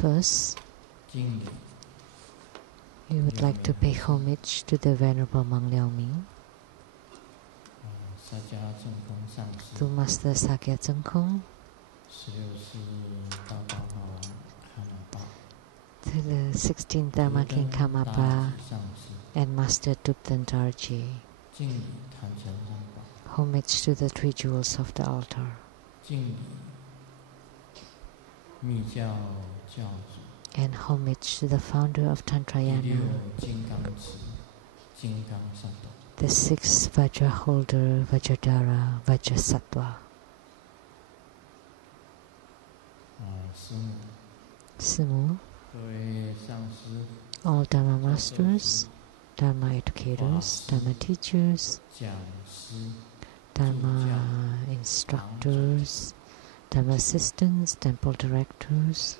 First, we would like to pay homage to the Venerable Mang Liaoming, to Master Sakya Tseng Kong, to the 16th Dharma King Karmapa, and Master Tupten Tarji. Homage to the three jewels of the altar. And homage to the founder of Tantrayana, the sixth Vajra holder, Vajradhara, Vajrasattva. Simu, all Dharma masters, Dharma educators, Dharma teachers, Dharma instructors, Dharma assistants, temple directors,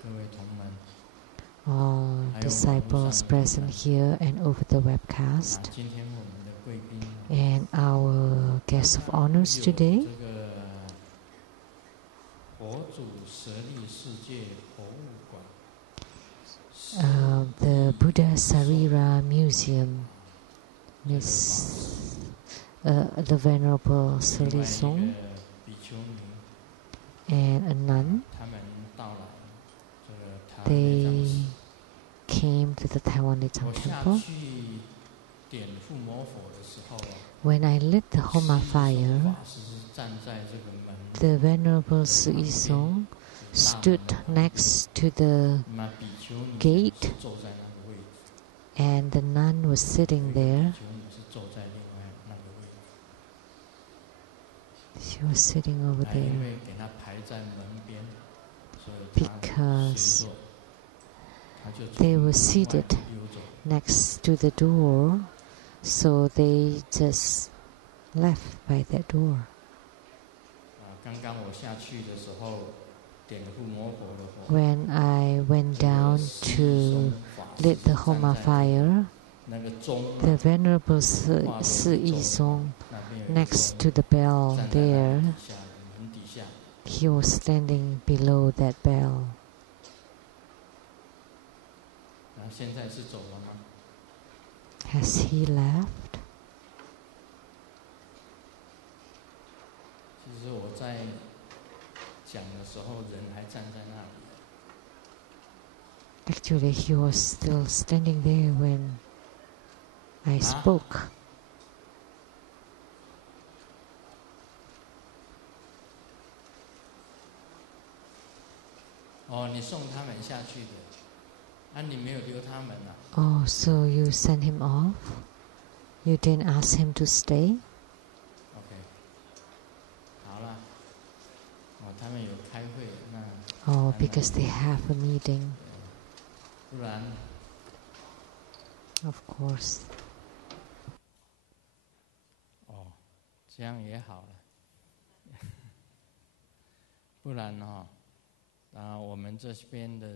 all disciples present here and over the webcast, and our guests of honors today, the Buddha Sarira Museum, the Venerable Seli Song, and a nun. They came to the Taiwan Lei Tsang temple. When I lit the Homa fire, the Venerable Seli Song stood next to the gate, and the nun was sitting there. She was sitting over there because they were seated next to the door, so they just left by that door. When I went down to lit the Homa fire, the Venerable Si Song, next to the bell there, he was standing below that bell. Has he left? Actually, he was still standing there when I spoke. Oh, so you sent him off? You didn't ask him to stay? Oh, because they have a meeting. Of course. 这样也好了，不然我们这边的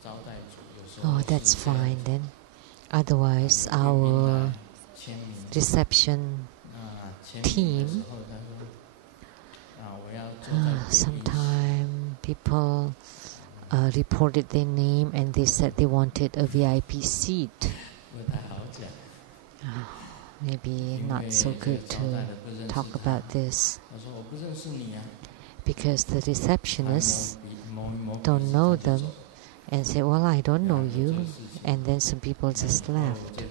招待组有时候 Oh, that's fine then. Otherwise, our reception team, sometimes people reported their name and they said they wanted a VIP seat. Maybe not so good to talk about this, because the receptionists don't know them and say, well, I don't know you, and then some people just left.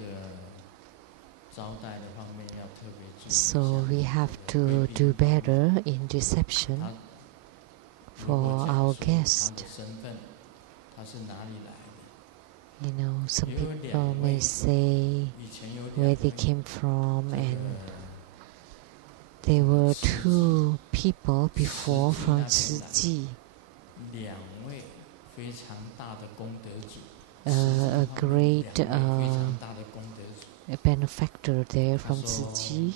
So we have to do better in reception for our guest. You know, some people may say where they came from, and there were two people before from Tzu a great benefactor there from Tzu,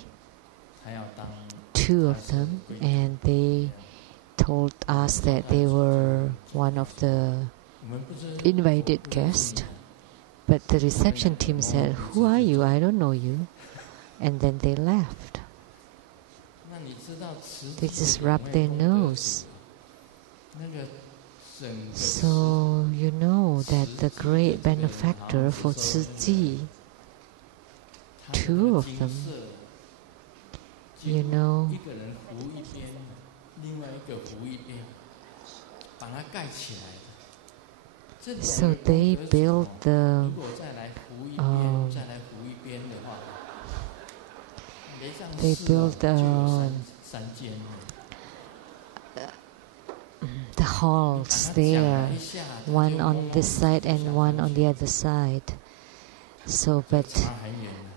two of them, and they told us that they were one of the invited guests. But the reception team said, who are you? I don't know you. And then they left. They just rubbed their nose. So you know that the great benefactor for Tzu Ji, two of them, you know, so they built the halls there, one on this side and one on the other side. So, but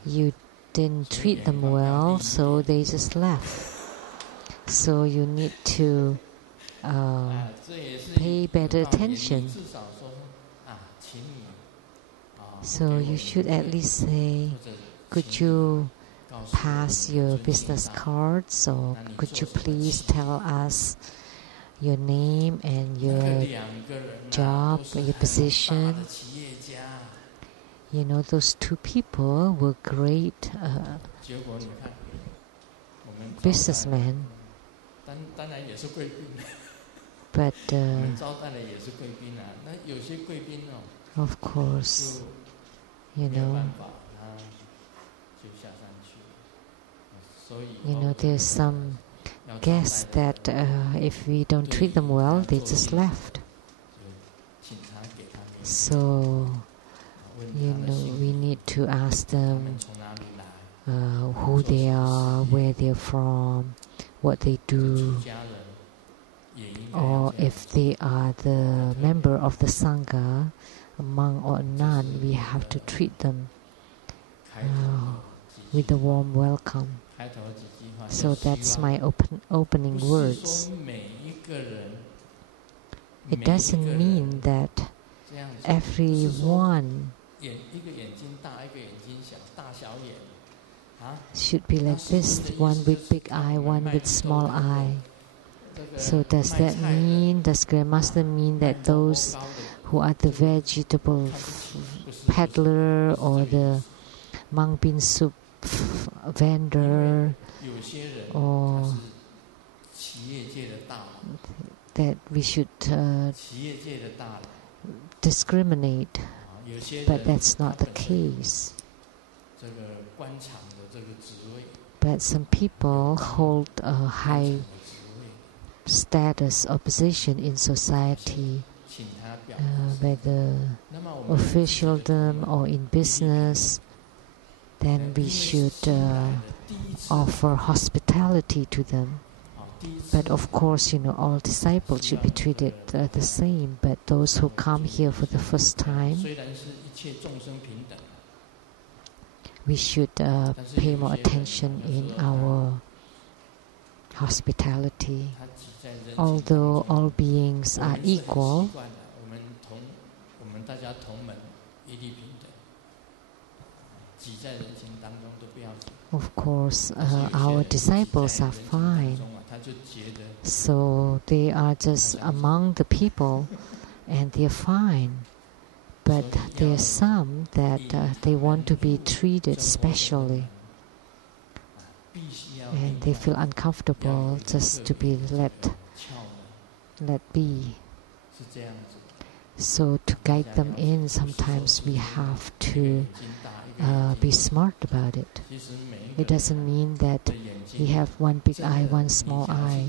you didn't treat them well, so they just left. So you need to pay better attention. So you should at least say, could you pass your business cards, or could you please tell us your name and your job, your position? You know, those two people were great businessmen. But of course, you know, there's some guests that if we don't treat them well, they just left. So, you know, we need to ask them who they are, where they're from, what they do, or if they are the member of the Sangha, a monk or a nun, we have to treat them with a warm welcome. So that's my opening words. It doesn't mean that everyone should be like this, one with big eye, one with small eye. So does that mean, does Grandmaster mean that those who are the vegetable peddler or the mung bean soup vendor, or that we should discriminate? But that's not the case. But some people hold a high status or position in society, whether officialdom or in business, then we should offer hospitality to them. But of course, you know, all disciples should be treated the same. But those who come here for the first time, we should pay more attention in our hospitality. Although all beings are equal, of course, our disciples are fine. So they are just among the people and they're fine. But there are some that they want to be treated specially. And they feel uncomfortable just to be let be. So to guide them in, sometimes we have to be smart about it. It doesn't mean that we have one big eye, one small eye.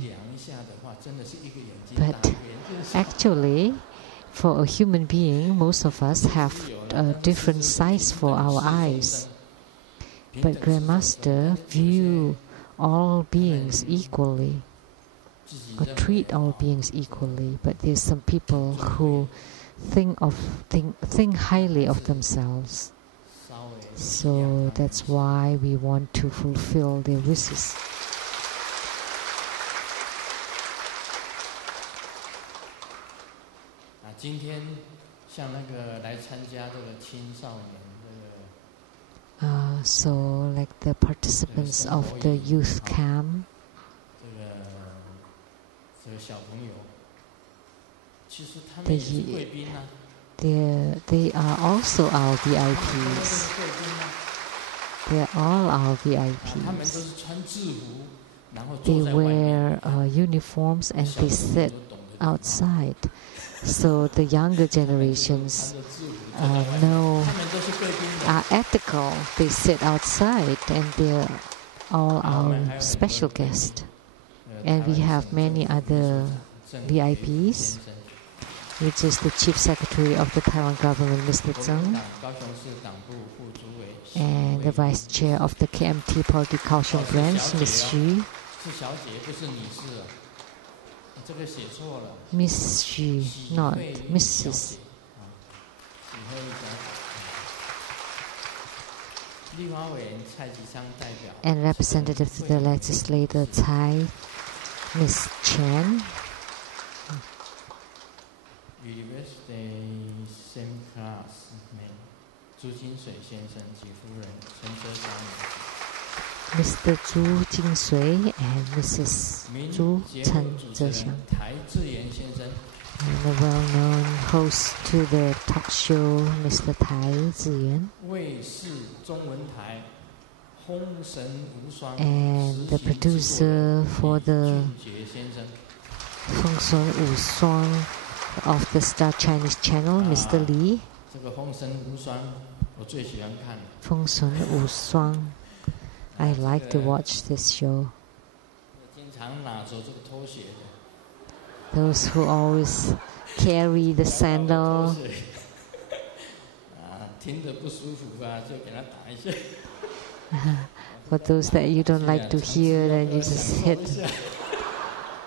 But actually, for a human being, most of us have a different size for our eyes. But Grandmaster view all beings equally, or treat all beings equally. But there's some people who think highly of themselves. So that's why we want to fulfill their wishes. So like the participants of the youth camp, they are also our VIPs. They are all our VIPs. They wear uniforms and they sit outside. So the younger generations are ethical. They sit outside, and they're all our special guests. And we have many other VIPs, which is the Chief Secretary of the Taiwan government, Mr. Tsang, and the Vice Chair of the KMT Party Kaohsiung branch, Ms. Xu. Miss Xu, not Mrs. And representative to the legislator Tsai, Ms. Chen. Mr. Zhu Jingsui and Mrs. Zhu Chen Zexiang. And the well-known host to the talk show, Mr. Tai Ziyan. And the producer for the Feng Sun Wu Shuang of the Star Chinese channel, Mr. Li. Feng Sun Wu Shuang. I like to watch this show. Those who always carry the sandal. For those that you don't like to hear, then you just hit.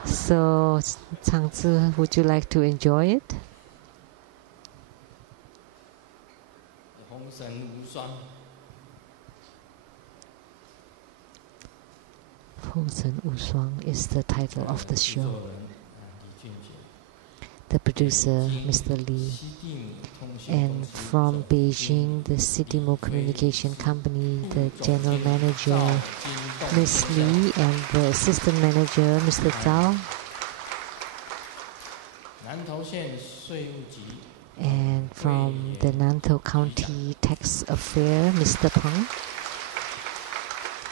So, Changzi, would you like to enjoy it? Feng Sun Wu Shuang is the title of the show. The producer, Mr. Li, and from Beijing, the Sidimo Communication Company, the general manager, Ms. Li, and the assistant manager, Mr. Zhao, and from the Nantou County Tax Affair, Mr. Peng,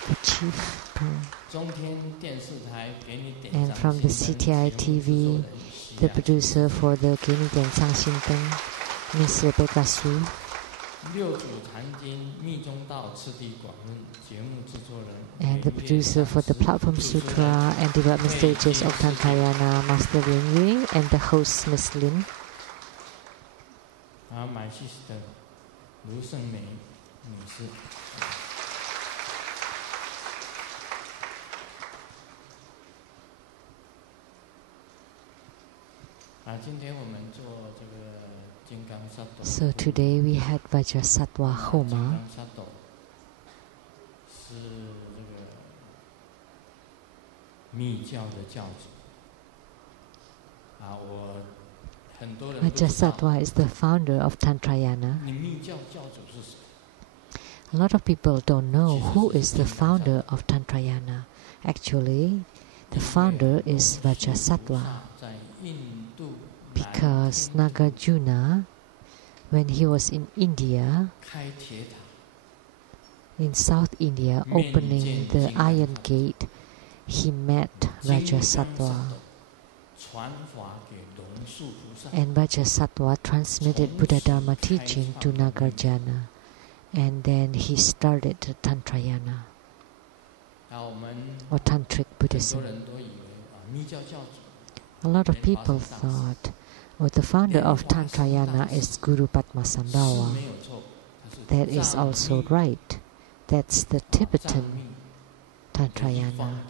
the chief Peng, and from the CTI TV, the producer for the Geni Dian Sang Xin Deng, Ms. Rebecca Su, and the producer for the Platform Sutra and Development Stages of Tantrayana, Master Lin Yue, and the host, Ms. Lin. My sister, LuSheng-Yen. So today we had Vajrasattva Homa. Vajrasattva is the founder of Tantrayana. A lot of people don't know who is the founder of Tantrayana. Actually, the founder is Vajrasattva. Because Nagarjuna, when he was in India, in South India, opening the Iron Gate, he met Vajrasattva. And Vajrasattva transmitted Buddha Dharma teaching to Nagarjuna. And then he started Tantrayana, or Tantric Buddhism. A lot of people thought, the founder of Tantrayana is Guru Padmasambhava. That is also right. That's the Tibetan Tantrayana.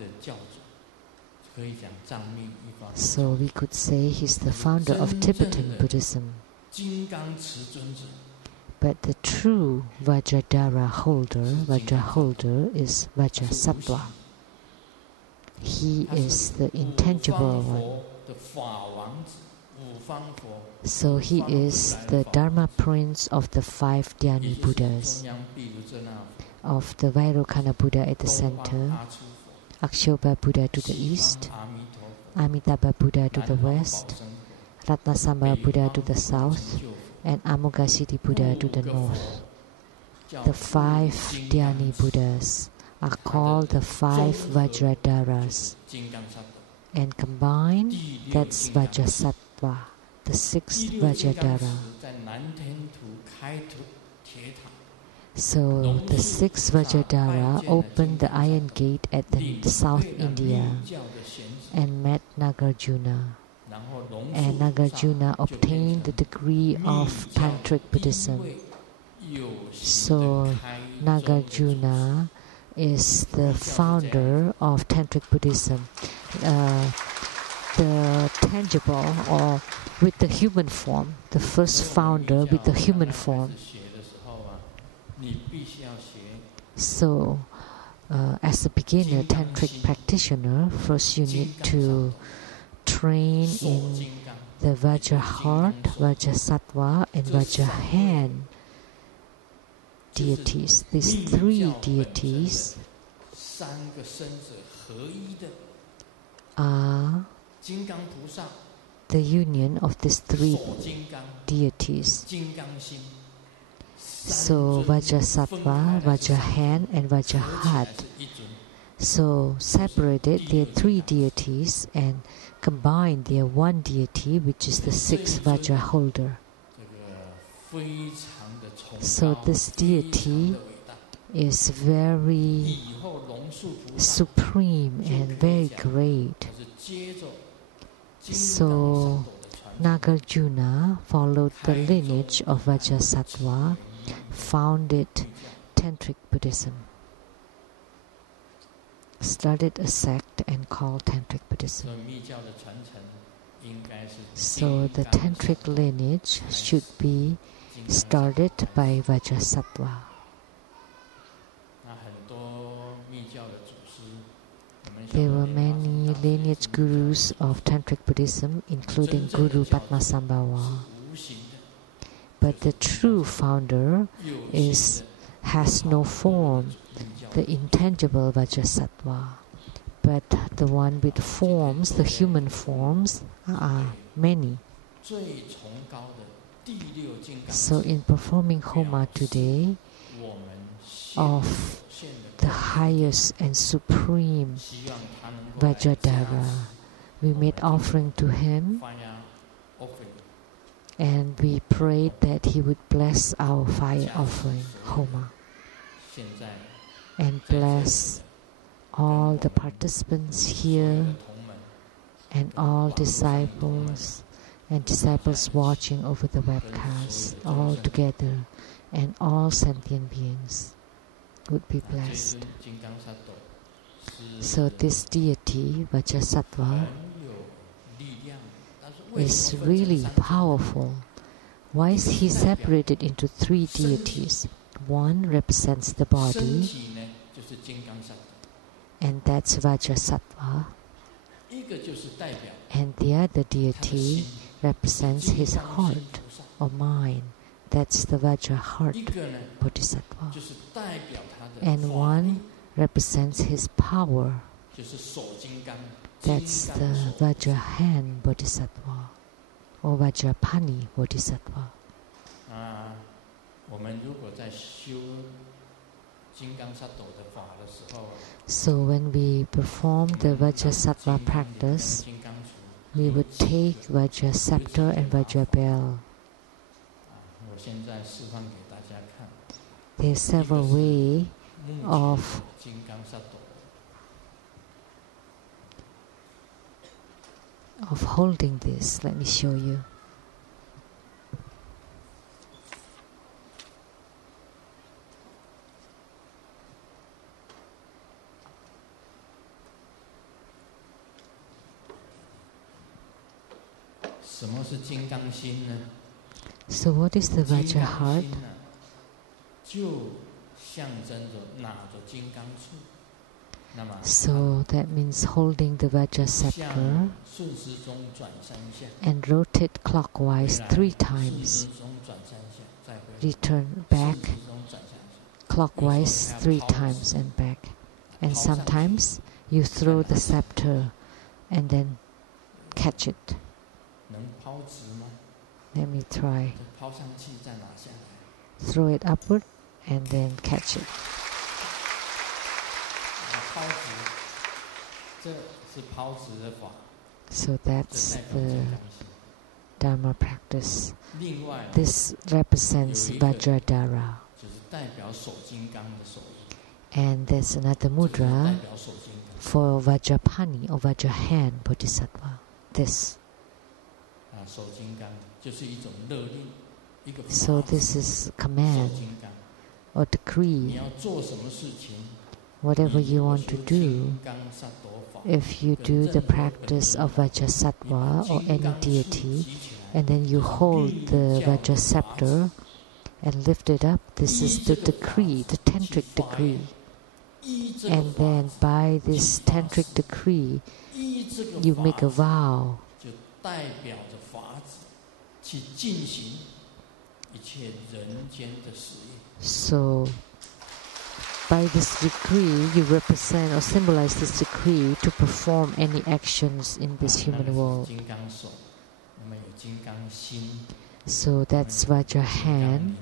So we could say he's the founder of Tibetan Buddhism. But the true Vajradhara holder is Vajrasattva. He is the intangible one. So he is the Dharma Prince of the 5 Dhyani Buddhas, of the Vairocana Buddha at the center, Akshobhya Buddha to the east, Amitabha Buddha to the west, Ratnasambhava Buddha to the south, and Amoghasiddhi Buddha to the north. The 5 Dhyani Buddhas are called the 5 Vajradharas. and combine, that's Vajrasattva, the sixth Vajradhara. So the sixth Vajradhara opened the iron gate at the South India and met Nagarjuna. And Nagarjuna obtained the degree of Tantric Buddhism. So Nagarjuna is the founder of Tantric Buddhism. The tangible, or with the human form, the first founder with the human form. So, as a beginner Tantric practitioner, first you need to train in the Vajra heart, Vajrasattva, and Vajra hand deities. These three deities are the union of these three deities. So Vajrasattva, Vajrahan, and Vajrahat. So separated, they are three deities, and combined, they are one deity, which is the sixth Vajra holder. So this deity is very supreme and very great. So Nagarjuna followed the lineage of Vajrasattva, founded Tantric Buddhism, started a sect and called Tantric Buddhism. So the Tantric lineage should be started by Vajrasattva. There were many lineage gurus of Tantric Buddhism, including Guru Padmasambhava. But the true founder has no form, the intangible Vajrasattva. But the one with forms, the human forms, are many. So in performing Homa today of the highest and supreme Vajradhara, we made offering to him, and we prayed that he would bless our fire offering, Homa, and bless all the participants here and all disciples and disciples watching over the webcast, all together, and all sentient beings would be blessed. So this deity, Vajrasattva, is really powerful. Why is he separated into three deities? One represents the body, and that's Vajrasattva. And the other deity represents his heart or mind. That's the Vajra heart Bodhisattva. And one represents his power. That's the Vajra hand Bodhisattva or Vajrapani Bodhisattva. So when we perform the Vajrasattva practice, we would take Vajra scepter and Vajra bell. There are several ways of holding this. Let me show you. So what is the Vajra heart? So that means holding the Vajra scepter and rotate clockwise 3 times. Return back clockwise 3 times and back. And sometimes you throw the scepter and then catch it. Let me try. Throw it upward and then catch it. So that's the Dharma practice. This represents Vajradhara. And there's another mudra for Vajrapani or Vajrahan Bodhisattva. This. So this is command or decree. Whatever you want to do, if you do the practice of Vajrasattva or any deity, and then you hold the Vajra scepter and lift it up, this is the decree, the tantric decree. And then by this tantric decree, you make a vow. So, by this decree, you represent or symbolize this decree to perform any actions in this human world. So that's Vajra hand,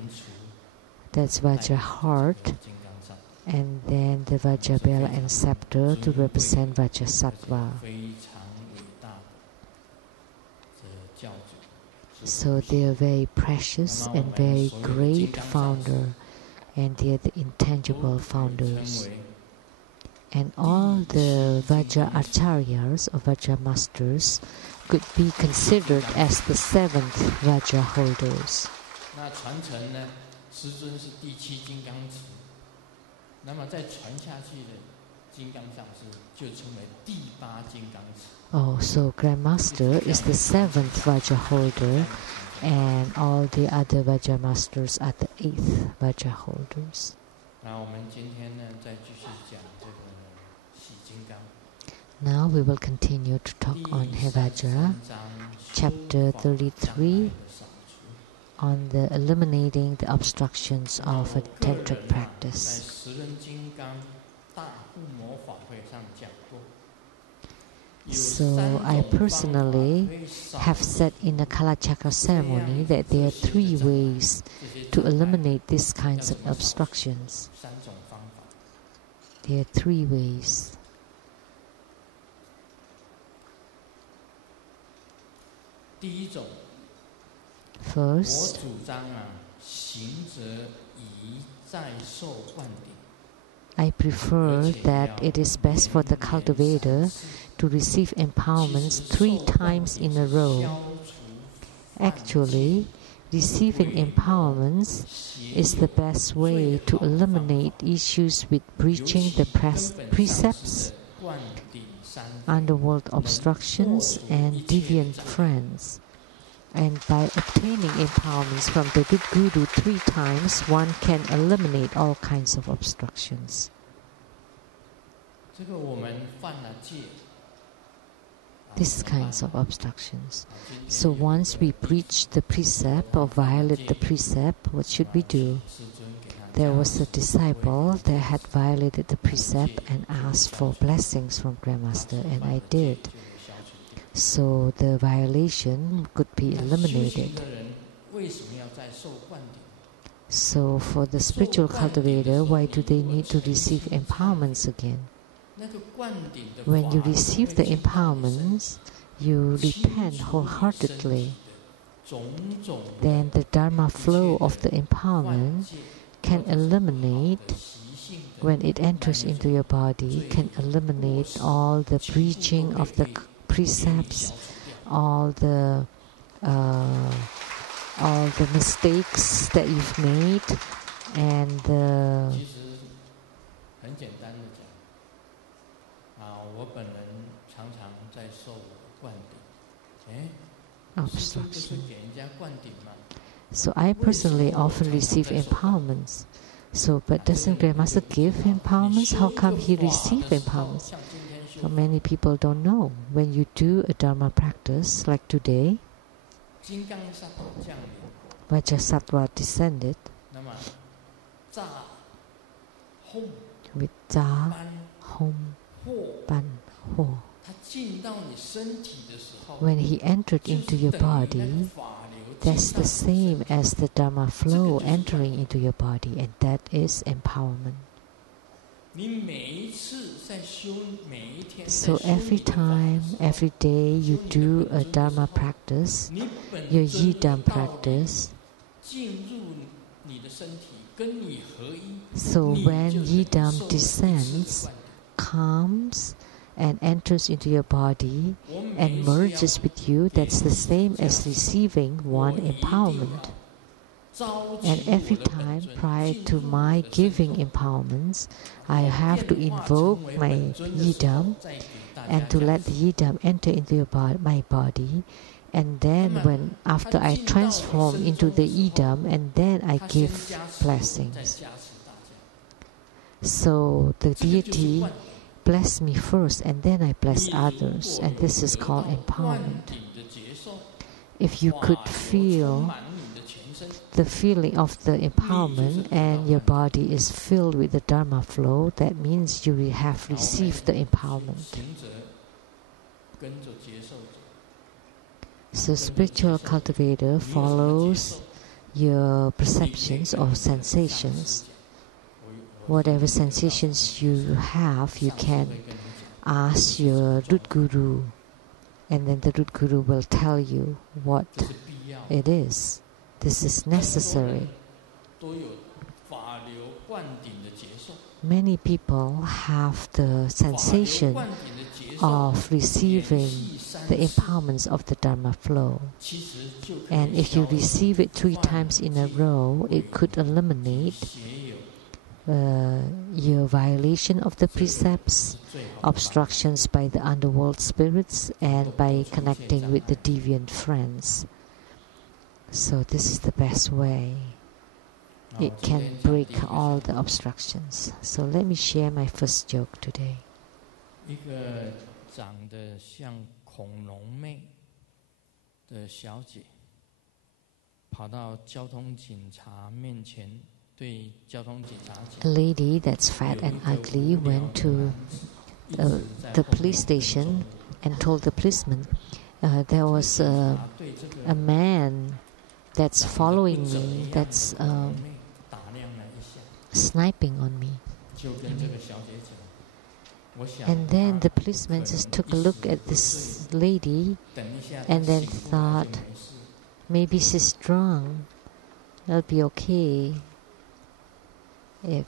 that's Vajra heart, and then the Vajra bell and scepter to represent Vajra sattva. So they are very precious and very great founder, and they are the intangible founders. And all the Vajra acharyas or Vajra masters could be considered as the seventh Vajra holders. Oh, so Grandmaster is the seventh Vajra holder, and all the other Vajra masters are the eighth Vajra holders. Now we will continue to talk on Hevajra, chapter 33, on the eliminating the obstructions of a tantric practice. So I personally have said in the Kalachakra ceremony that there are three ways to eliminate these kinds of obstructions. There are three ways. First, I prefer that it is best for the cultivator to receive empowerments 3 times in a row. Actually, receiving empowerments is the best way to eliminate issues with breaching the precepts, underworld obstructions, and deviant friends. And by obtaining empowerments from the good guru 3 times, one can eliminate all kinds of obstructions. These kinds of obstructions. So once we breach the precept or violate the precept, what should we do? There was a disciple that had violated the precept and asked for blessings from Grandmaster, and I did. So the violation could be eliminated. So for the spiritual cultivator, why do they need to receive empowerments again? When you receive the empowerments, you repent wholeheartedly. Then the Dharma flow of the empowerment can eliminate, when it enters into your body, can eliminate all the breaching of the precepts, all the mistakes that you've made, and the obstruction. So I personally often receive empowerments. So, but doesn't Grandmaster give empowerments? How come he receives empowerments? So many people don't know. When you do a Dharma practice, like today, Vajrasattva descended with Za, Hom, Ban, Ho. When he entered into your body, that's the same as the Dharma flow entering into your body, and that is empowerment. So every time, every day you do a Dharma practice, your Yidam practice, so when Yidam descends, comes and enters into your body and merges with you, that's the same as receiving one empowerment. And every time prior to my giving empowerments, I have to invoke my Yidam and to let the Yidam enter into my body. And then after I transform into the Yidam, and then I give blessings. So the deity bless me first and then I bless others, and this is called empowerment. If you could feel the feeling of the empowerment and your body is filled with the Dharma flow, that means you have received the empowerment. So spiritual cultivator follows your perceptions or sensations. Whatever sensations you have, you can ask your root guru, and then the root guru will tell you what it is. This is necessary. Many people have the sensation of receiving the empowerments of the Dharma flow. And if you receive it 3 times in a row, it could eliminate your violation of the precepts, obstructions by the underworld spirits, and by connecting with the deviant friends. So this is the best way. It can break all the obstructions. So let me share my first joke today. A lady that's fat and ugly went to the police station and told the policeman, there was a man that's following me, that's sniping on me. And then the policeman just took a look at this lady and then thought, maybe she's drunk. It'll be okay if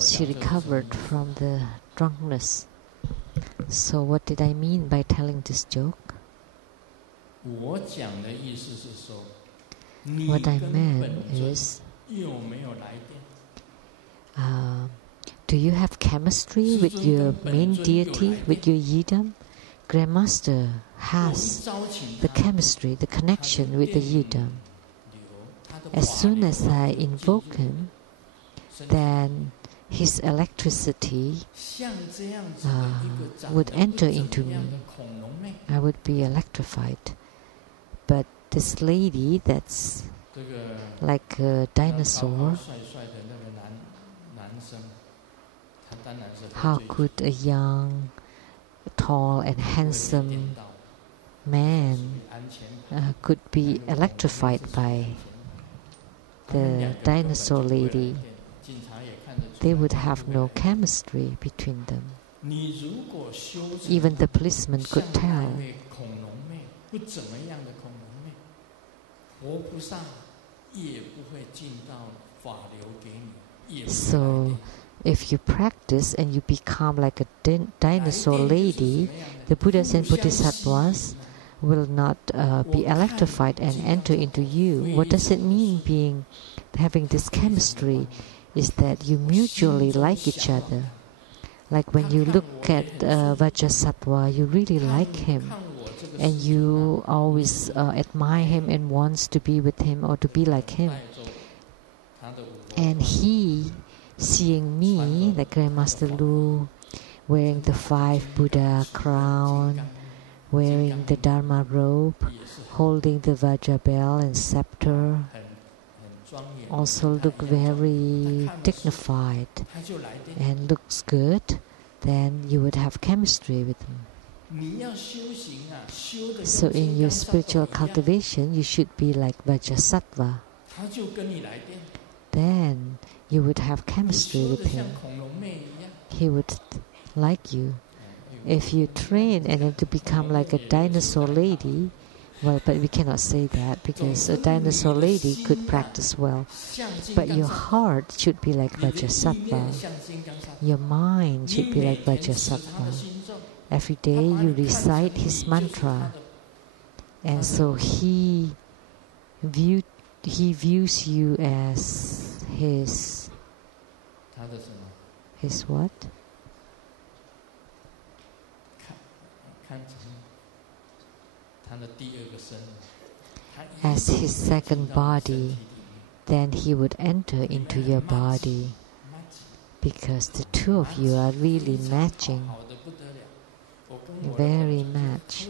she recovered from the drunkenness. So what did I mean by telling this joke? What I meant is, do you have chemistry with your main deity, with your Yidam? Grandmaster has the chemistry, the connection with the Yidam. As soon as I invoke him, then his electricity would enter into me. I would be electrified. But this lady that's like a dinosaur, how could a young, tall and handsome man could be electrified by the dinosaur lady? They would have no chemistry between them. Even the policeman could tell. So, if you practice and you become like a dinosaur lady, the Buddhas and Bodhisattvas will not be electrified and enter into you. What does it mean having this chemistry? Is that you mutually like each other. Like when you look at Vajrasattva, you really like him, and you always admire him and wants to be with him or to be like him. And he, seeing me, like Grandmaster Lu, wearing the 5 Buddha crown, wearing the Dharma robe, holding the Vajra bell and scepter, also look very dignified and looks good, then you would have chemistry with him. So in your spiritual cultivation, you should be like Vajrasattva. Then you would have chemistry with him. he would like you. If you train and then to become like a dinosaur lady, well, but we cannot say that because a dinosaur lady could practice well. But your heart should be like Vajrasattva. Your mind should be like Vajrasattva. Every day you recite his mantra. And so he views you as his what? As his second body. Then he would enter into your body because the two of you are really matching, very match.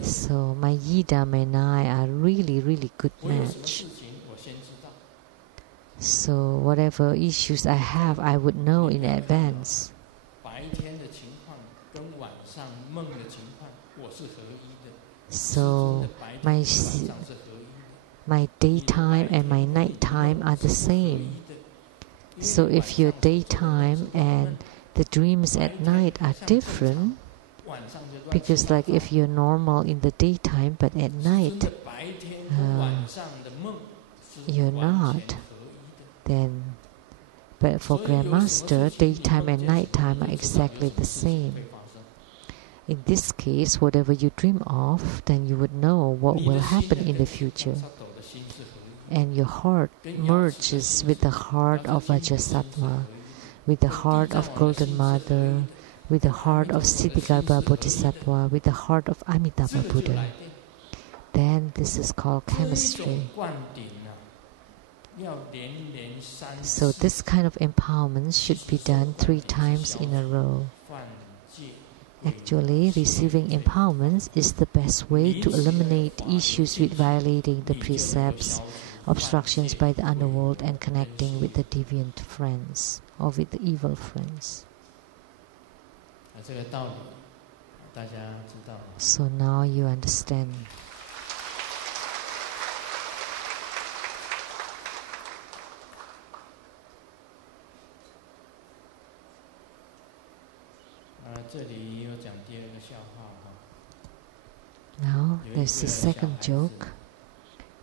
So my Yidam and I are really, really good match. So whatever issues I have, I would know in advance. So my daytime and my nighttime are the same. So if your daytime and the dreams at night are different, because like if you're normal in the daytime but at night you're not, then but for Grandmaster, daytime and nighttime are exactly the same. In this case, whatever you dream of, then you would know what will happen in the future. And your heart merges with the heart of Vajrasattva, with the heart of Golden Mother, with the heart of Siddhigarbha Bodhisattva, with the heart of Amitabha Buddha. Then this is called chemistry. So this kind of empowerment should be done 3 times in a row. Actually, receiving empowerments is the best way to eliminate issues with violating the precepts, obstructions by the underworld, and connecting with the deviant friends or with the evil friends. So now you understand. Now there's the second joke.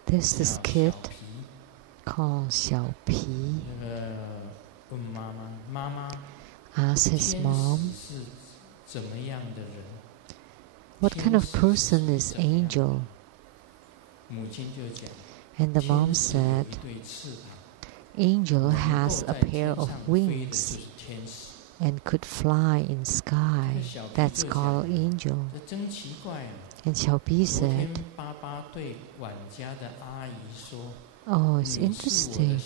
There's this kid called Xiao Pi. Asked his mom, what kind of person is Angel? And the mom said, Angel has a pair of wings and could fly in sky. That's called Angel. And Xiao Pi said, oh, it's interesting.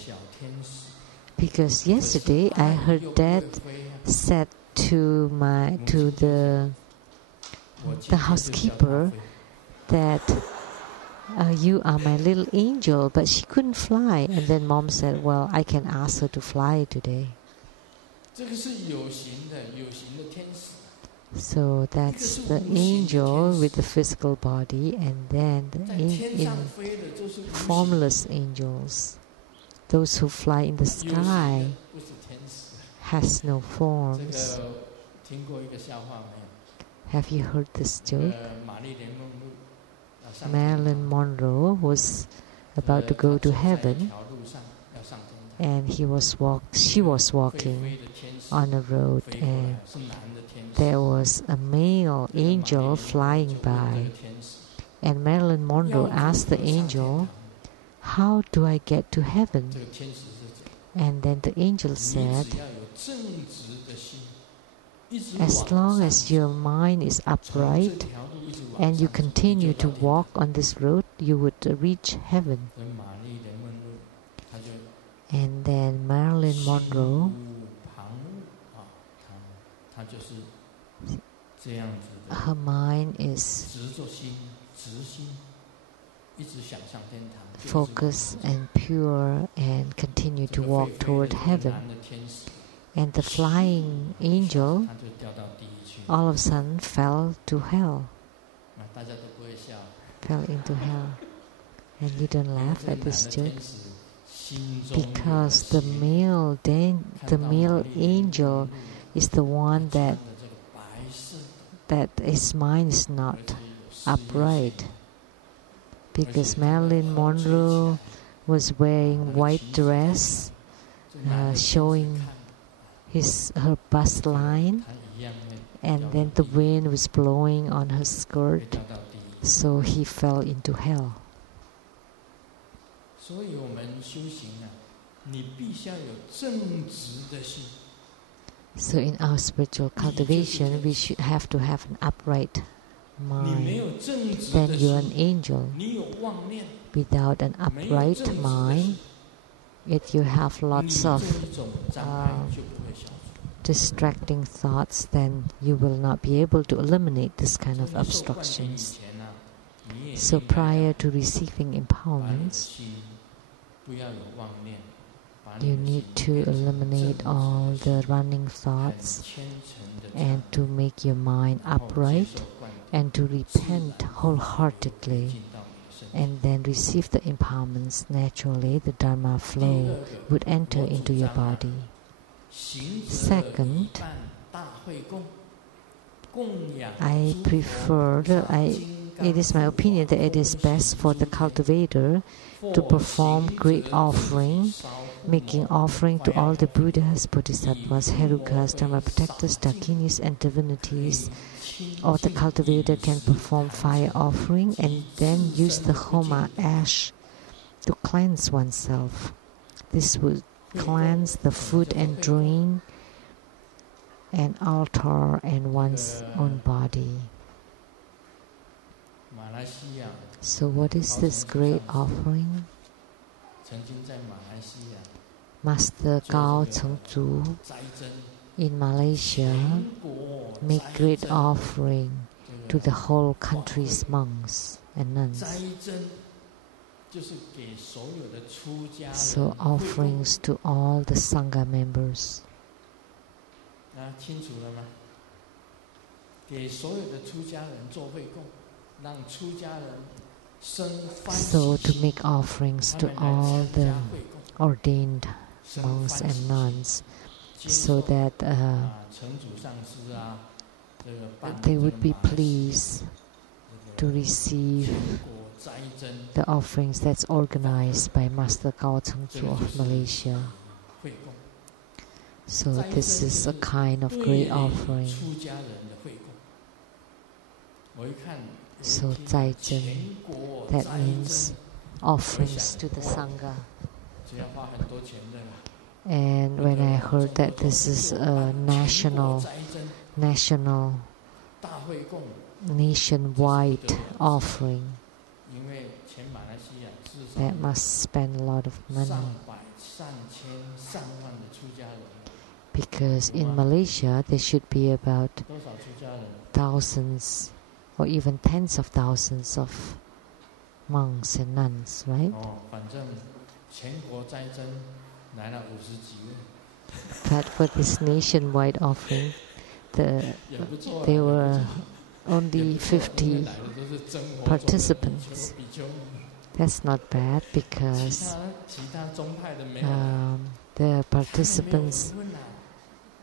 Because yesterday I heard Dad said to the housekeeper that you are my little angel, but she couldn't fly. And then Mom said, well, I can ask her to fly today. So that's the angel with the physical body, and then the formless angels, those who fly in the sky, has no forms. Have you heard this joke? Marilyn Monroe was about to go to heaven, and she was walking on a road, and there was a male angel flying by, and Marilyn Monroe asked the angel, how do I get to heaven? And then the angel said, as long as your mind is upright and you continue to walk on this road, you would reach heaven. And then Marilyn Monroe, her mind is focused and pure and continue to walk toward heaven. And the flying angel all of a sudden fell into hell. And you don't laugh at this joke? because the male angel is the one that his mind is not upright. Because Marilyn Monroe was wearing white dress, showing her bust line, and then the wind was blowing on her skirt, so he fell into hell. So in our spiritual cultivation, we should have to have an upright mind. Then you're an angel. Without an upright mind, if you have lots of distracting thoughts, then you will not be able to eliminate this kind of obstructions. So prior to receiving empowerments, you need to eliminate all the running thoughts and to make your mind upright and to repent wholeheartedly and then receive the empowerments. Naturally, the Dharma flow would enter into your body. Second, I prefer, it is my opinion that it is best for the cultivator to perform great offering, making offering to all the Buddhas, Bodhisattvas, Herukas, Dharma protectors, Dakinis, and divinities. Or the cultivator can perform fire offering and then use the homa ash to cleanse oneself. This would cleanse the food and drink and altar and one's own body. So what is this great offering? Master Gao Chengzu in Malaysia make great offering to the whole country's monks and nuns. So offerings to all the Sangha members. So to make offerings to all the ordained monks and nuns, so that they would be pleased to receive the offerings that's organized by Master Gao Chengzu of Malaysia. So this is a kind of great offering. So Zaizhen, that means offerings to the Sangha. And when I heard that this is a nationwide offering, that must spend a lot of money. Because in Malaysia, there should be about thousands or even tens of thousands of monks and nuns, right? But for this nationwide offering, there were only 50 participants. That's not bad because the participants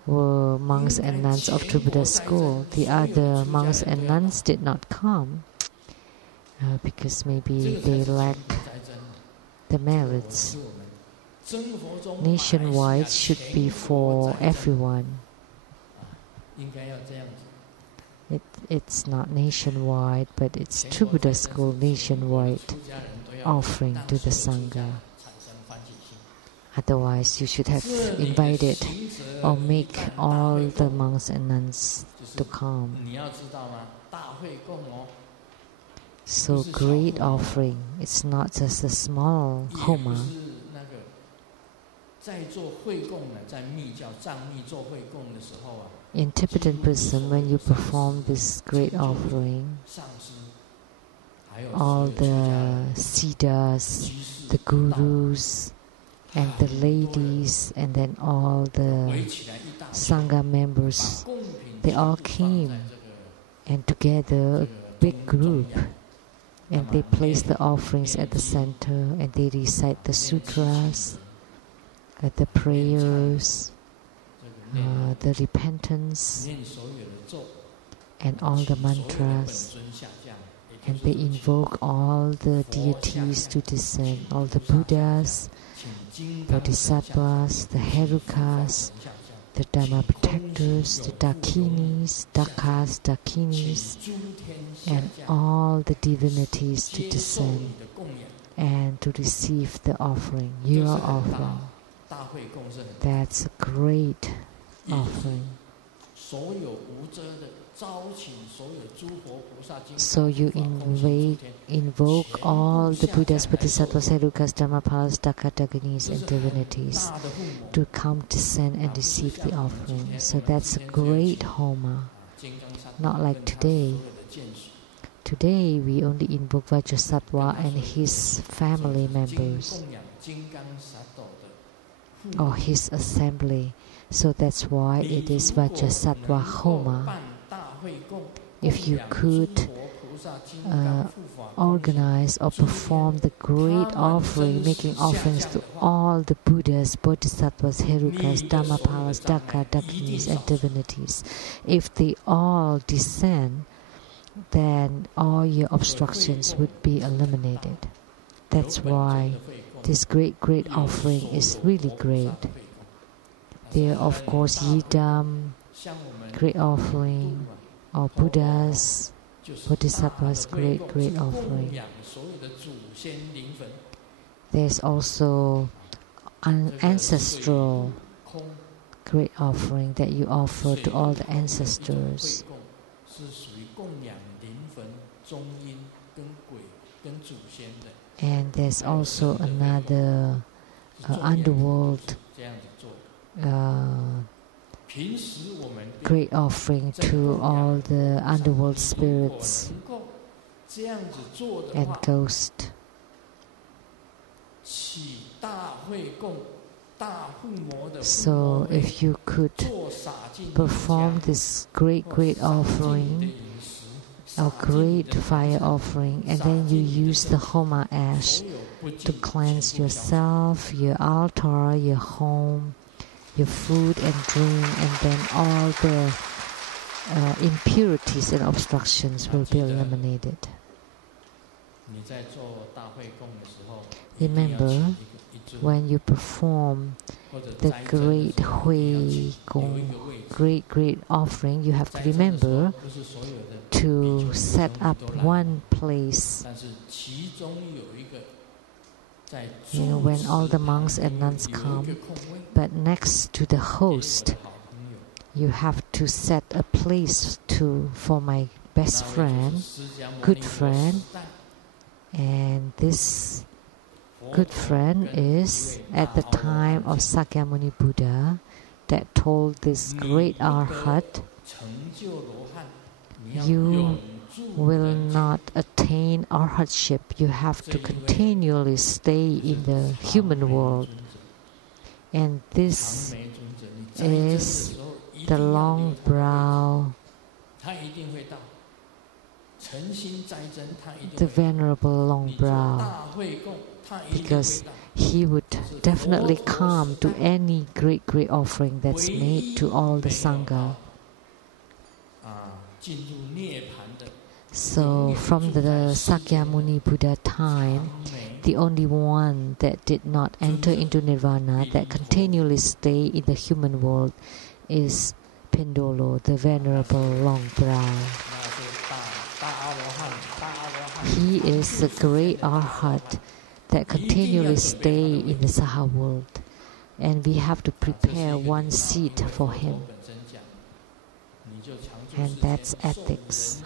were monks and nuns of True Buddha school. The other monks and nuns did not come because maybe they lack the merits. Nationwide should be for everyone. It's not nationwide, but it's True Buddha school nationwide offering to the Sangha. Otherwise, you should have invited or make all the monks and nuns to come. So great offering. It's not just a small homa. In Tibetan Buddhism, when you perform this great offering, all the siddhas, the gurus, and the ladies, and then all the Sangha members, they all came, and together, a big group, And they place the offerings at the center, and they recite the sutras, the prayers, the repentance, and all the mantras. And they invoke all the deities to descend, all the Buddhas, Bodhisattvas, the Herukas, the Dharma protectors, the Dakinis, Dakas, Dakinis, and all the divinities to descend and to receive the offering, your offering. That's a great offering. So you invoke all the Buddhas, Bodhisattvas, Herukas, Dharmapalas, Dakataginis, and divinities to come, descend, and receive the offering. So that's a great Homa. Not like today. Today we only invoke Vajrasattva and his family members, or his assembly. So that's why it is Vajrasattva Homa. If you could organize or perform the great offering, making offerings to all the Buddhas, Bodhisattvas, Herukas, Dhammapalas, Dakinis, and divinities, if they all descend, then all your obstructions would be eliminated. That's why this great offering is really great. There are, of course, Yidam, great offering, or Buddhas, Bodhisattvas, great offering. There's also an ancestral great offering that you offer to all the ancestors. And there's also another underworld great offering to all the underworld spirits and ghosts. So if you could perform this great offering, a great fire offering, and then you use the Homa ash to cleanse yourself, your altar, your home, your food and drink, and then all the impurities and obstructions will be eliminated. Remember, when you perform the great Hui Gong, great offering, you have to remember to set up one place. When all the monks and nuns come, but next to the host, you have to set a place for my best friend, good friend, and this good friend is at the time of Sakyamuni Buddha that told this great arhat, you will not attain arhatship. You have to continually stay in the human world. And this is the long brow, the venerable long brow, because he would definitely come to any great offering that's made to all the Sangha. So from the Sakyamuni Buddha time, the only one that did not enter into Nirvana, that continually stay in the human world, is Pendolo, the venerable long brow. He is the great arhat that continually stay in the Saha world, and we have to prepare one seat for him. And that's ethics,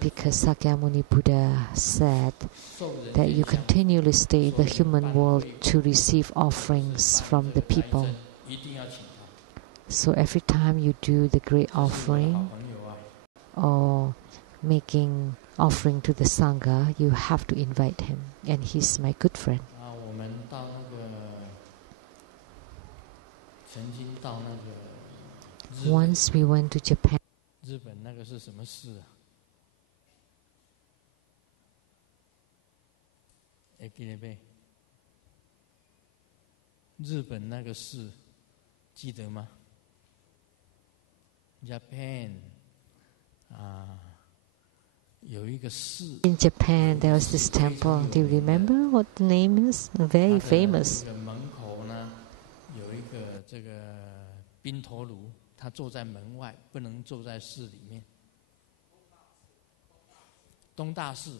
because Sakyamuni Buddha said that you continually stay in the human world to receive offerings from the people. So every time you do the great offering or making offering to the Sangha, you have to invite him, and he's my good friend. Once we went to Japan. 会记得没？日本那个寺记得吗 ？Japan 有一个寺。In Japan, there was this temple. Do you remember what the name is? Very famous. 这个门口呢，有一个这个宾陀卢，他坐在门外，不能坐在寺里面。东大寺，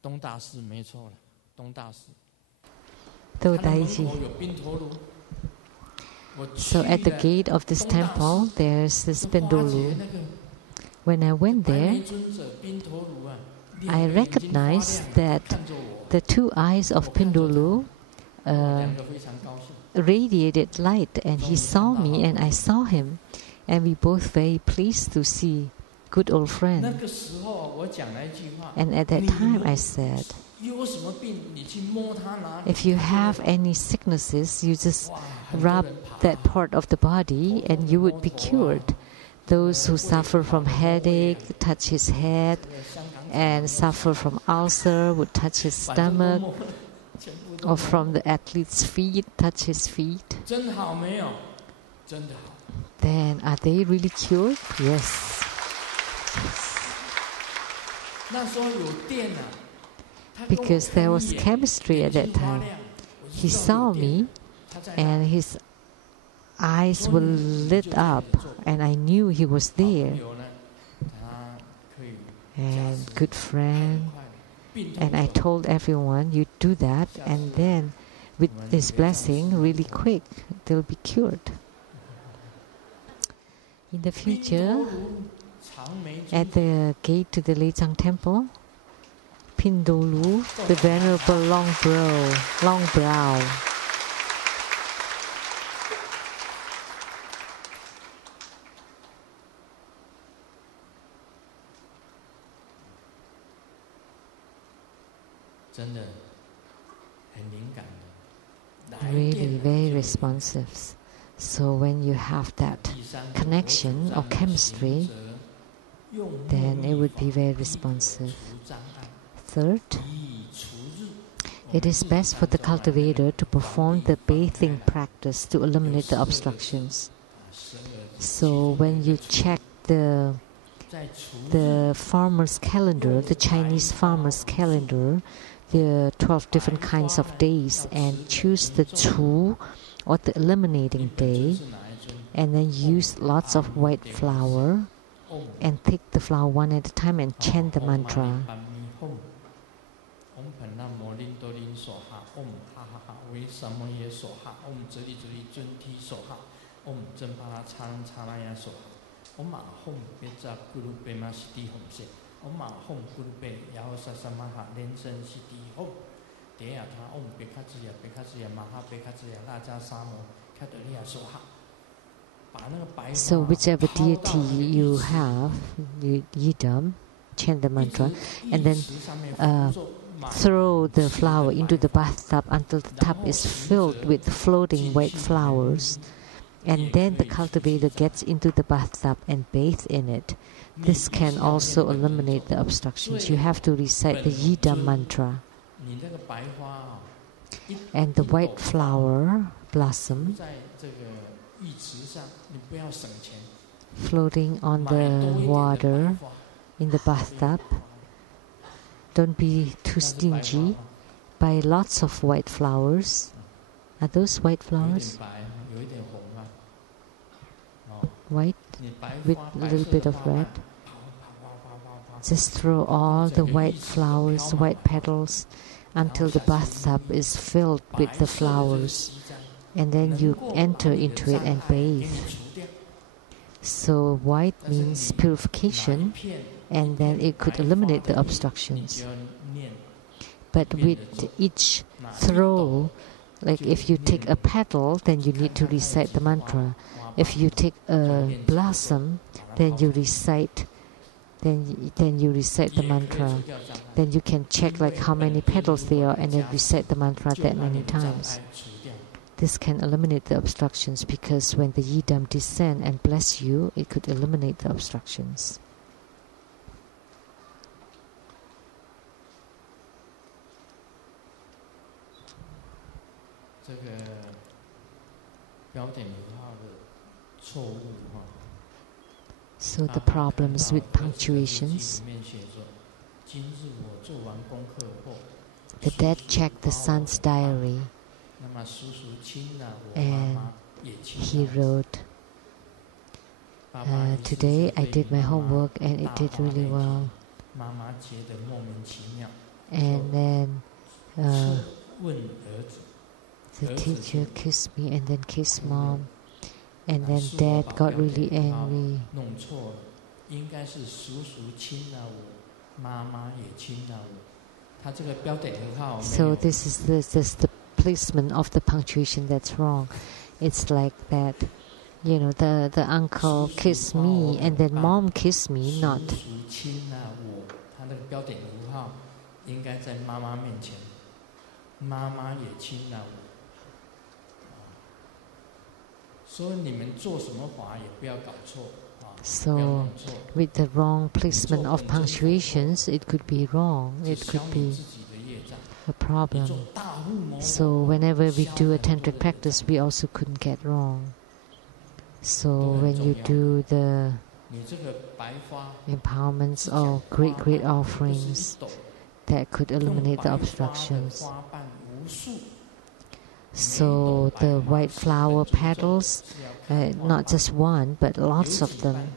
东大寺没错了，东大寺。Todaiji. So at the gate of this temple, there's this Pendulu. When I went there, I recognized that the two eyes of Pendulu radiated light, and he saw me and I saw him, and we both very pleased to see good old friend. And at that time I said, if you have any sicknesses, you just rub that part of the body and you would be cured. Those who suffer from headache touch his head, and suffer from ulcer would touch his stomach, or from the athlete's feet, touch his feet. Then are they really cured? Yes. Because there was chemistry at that time. He saw me and his eyes were lit up and I knew he was there. And good friend. And I told everyone, you do that, and then with this blessing, really quick, they'll be cured. In the future, at the gate to the Lei Tsang temple, Pindolu, the venerable long brow. Really very responsive. So when you have that connection or chemistry, then it would be very responsive. Third, it is best for the cultivator to perform the bathing practice to eliminate the obstructions. So when you check the farmer's calendar, the Chinese farmer's calendar, the 12 different kinds of days, and choose the Chu or the eliminating day, and then use lots of white flour and take the flower one at a time and chant the mantra. So whichever deity you have, you yidam, chant the mantra, and then throw the flower into the bathtub until the tub is filled with floating white flowers. And then the cultivator gets into the bathtub and bathe in it. This can also eliminate the obstructions. You have to recite the yidam mantra. And the white flower blossom floating on the water in the bathtub. Don't be too stingy. Buy lots of white flowers. Are those white flowers? White with a little bit of red. Just throw all the white flowers, white petals, until the bathtub is filled with the flowers, and then you enter into it and bathe. So white means purification, and then it could eliminate the obstructions. But with each throw, like if you take a petal, then you need to recite the mantra. If you take a blossom, then you recite the mantra. Then you can check like how many petals there are and then recite the mantra that many times. This can eliminate the obstructions because when the yidam descend and bless you, it could eliminate the obstructions. 这个标点符号的错误哈。So the problems with punctuations. The dad checked the son's diary, and he wrote, today I did my homework and it did really well. And then the teacher kissed me and then kissed mom. And then dad got really angry. So this is the placement of the punctuation that's wrong. It's like that, the uncle kissed me and then mom kissed me, not. So, with the wrong placement of punctuations, it could be wrong. It could be a problem. So, whenever we do a tantric practice, we also couldn't get wrong. So, when you do the empowerments or great offerings that could eliminate the obstructions. So the white flower petals, not just one, but lots of them.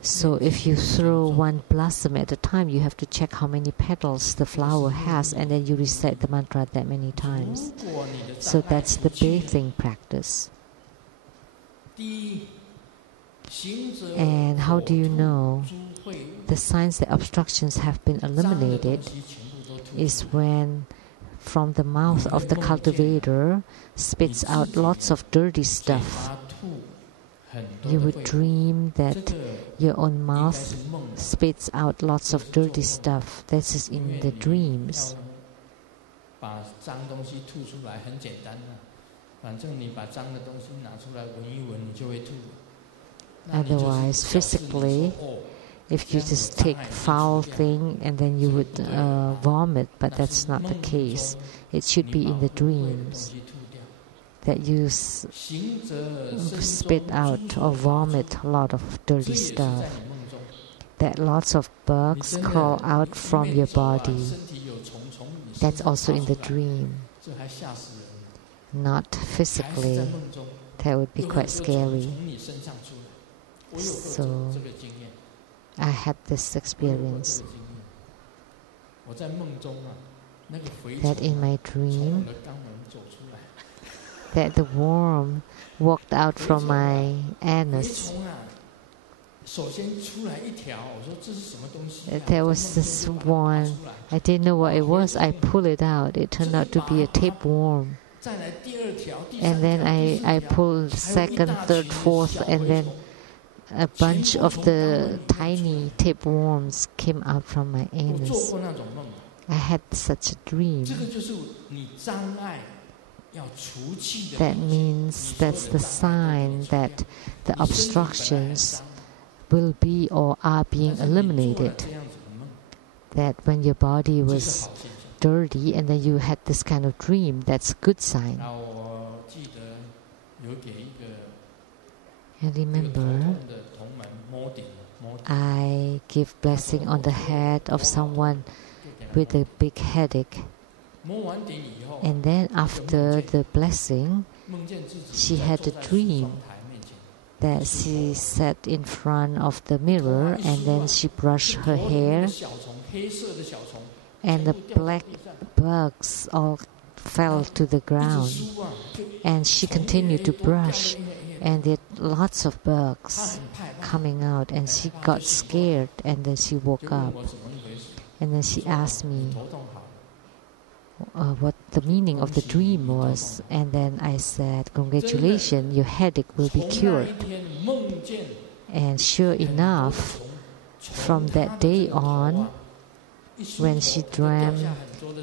So if you throw one blossom at a time, you have to check how many petals the flower has, and then you recite the mantra that many times. So that's the bathing practice. And how do you know the signs that obstructions have been eliminated is when from the mouth of the cultivator spits out lots of dirty stuff. You would dream that your own mouth spits out lots of dirty stuff. This is in the dreams. Otherwise, physically, if you just take foul thing and then you would vomit, but that's not the case. It should be in the dreams that you spit out or vomit a lot of dirty stuff, that lots of bugs crawl out from your body. That's also in the dream, not physically. That would be quite scary. So I had this experience that in my dream that the worm walked out from my anus. There was this one, I didn't know what it was. I pulled it out. It turned out to be a tapeworm. And then I pulled second, third, fourth, and then a bunch of the tiny tapeworms came out from my anus. I had such a dream. That means that's the sign that the obstructions will be or are being eliminated. That when your body was dirty and then you had this kind of dream, that's a good sign. I remember I give blessing on the head of someone with a big headache. And then after the blessing, she had a dream that she sat in front of the mirror and then she brushed her hair and the black bugs all fell to the ground. And she continued to brush and there were lots of bugs coming out and she got scared and then she woke up. And then she asked me what the meaning of the dream was, and then I said, congratulations, your headache will be cured. And sure enough, from that day on, when she dreamt